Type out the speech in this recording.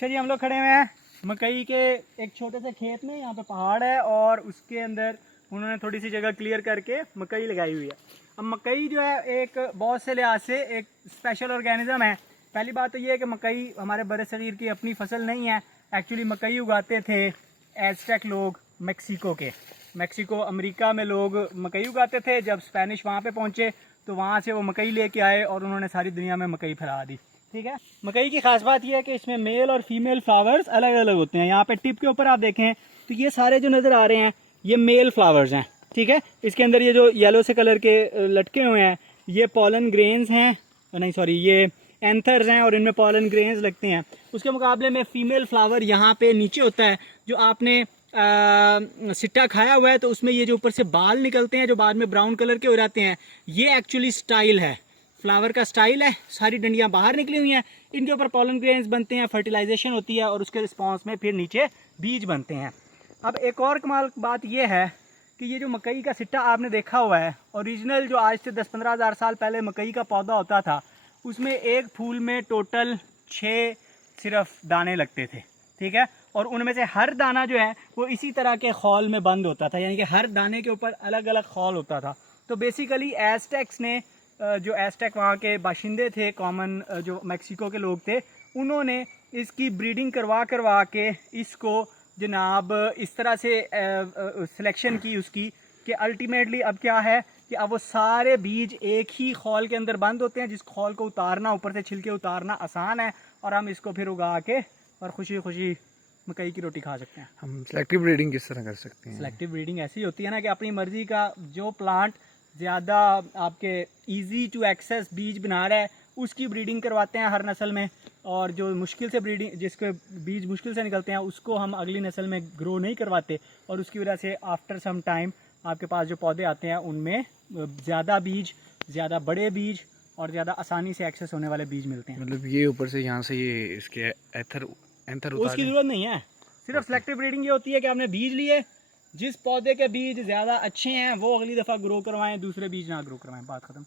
अच्छा जी, हम लोग खड़े हुए हैं मकई के एक छोटे से खेत में। यहाँ पे पहाड़ है और उसके अंदर उन्होंने थोड़ी सी जगह क्लियर करके मकई लगाई हुई है। अब मकई जो है एक बहुत से लिहाज से एक स्पेशल ऑर्गेनिज्म है। पहली बात तो ये है कि मकई हमारे बरसगीर की अपनी फसल नहीं है। एक्चुअली मकई उगाते थे एज़टेक लोग मैक्सिको अमेरिका में लोग मकई उगाते थे। जब स्पेनिश वहाँ पे पहुँचे तो वहाँ से वो मकई लेके आए और उन्होंने सारी दुनिया में मकई फैला दी। ठीक है, मकई की खास बात यह है कि इसमें मेल और फीमेल फ्लावर्स अलग अलग होते हैं। यहाँ पे टिप के ऊपर आप देखें तो ये सारे जो नज़र आ रहे हैं ये मेल फ्लावर्स हैं। ठीक है, इसके अंदर ये जो येलो से कलर के लटके हुए हैं ये पॉलन ग्रेन्स हैं, नहीं सॉरी ये एंथर्स हैं और इनमें पॉलन ग्रेन्स लगते हैं। उसके मुकाबले में फीमेल फ्लावर यहाँ पे नीचे होता है। जो आपने सिट्टा खाया हुआ है तो उसमें ये जो ऊपर से बाल निकलते हैं जो बाद में ब्राउन कलर के हो जाते हैं, ये एक्चुअली स्टाइल है, फ्लावर का स्टाइल है। सारी डंडियाँ बाहर निकली हुई हैं, इनके ऊपर पॉलन ग्रेन्स बनते हैं, फर्टिलाइजेशन होती है और उसके रिस्पॉन्स में फिर नीचे बीज बनते हैं। अब एक और कमाल बात यह है कि ये जो मकई का सिट्टा आपने देखा हुआ है, ओरिजिनल जो आज से 10-15 हज़ार साल पहले मकई का पौधा होता था उसमें एक फूल में टोटल 6 सिर्फ दाने लगते थे। ठीक है, और उनमें से हर दाना जो है वो इसी तरह के खौल में बंद होता था, यानी कि हर दाने के ऊपर अलग अलग खौल होता था। तो बेसिकली एज़टेक्स ने, जो एज़टेक वहाँ के बाशिंदे थे, कॉमन जो मैक्सिको के लोग थे, उन्होंने इसकी ब्रीडिंग करवा के इसको जनाब इस तरह से सिलेक्शन की उसकी कि अल्टीमेटली अब क्या है कि अब वो सारे बीज एक ही खौल के अंदर बंद होते हैं, जिस खौल को उतारना, ऊपर से छिलके उतारना आसान है और हम इसको फिर उगा के और खुशी खुशी मकई की रोटी खा सकते हैं। हम सेलेक्टिव ब्रीडिंग किस तरह कर सकते हैं? सेलेक्टिव ब्रीडिंग ऐसी होती है ना कि अपनी मर्जी का जो प्लांट ज़्यादा आपके इजी टू एक्सेस बीज बना रहा है उसकी ब्रीडिंग करवाते हैं हर नस्ल में, और जो मुश्किल से ब्रीडिंग, जिसके बीज मुश्किल से निकलते हैं उसको हम अगली नस्ल में ग्रो नहीं करवाते, और उसकी वजह से आफ्टर सम टाइम आपके पास जो पौधे आते हैं उनमें ज़्यादा बीज, ज़्यादा बड़े बीज और ज़्यादा आसानी से एक्सेस होने वाले बीज मिलते हैं। मतलब ये ऊपर से यहाँ से ये इसके एंथर उसकी ज़रूरत नहीं है। सिर्फ सेलेक्टिव ब्रीडिंग ये होती है कि आपने बीज लिए, जिस पौधे के बीज ज़्यादा अच्छे हैं वो अगली दफ़ा ग्रो करवाएं, दूसरे बीज ना ग्रो करवाएं, बात ख़त्म।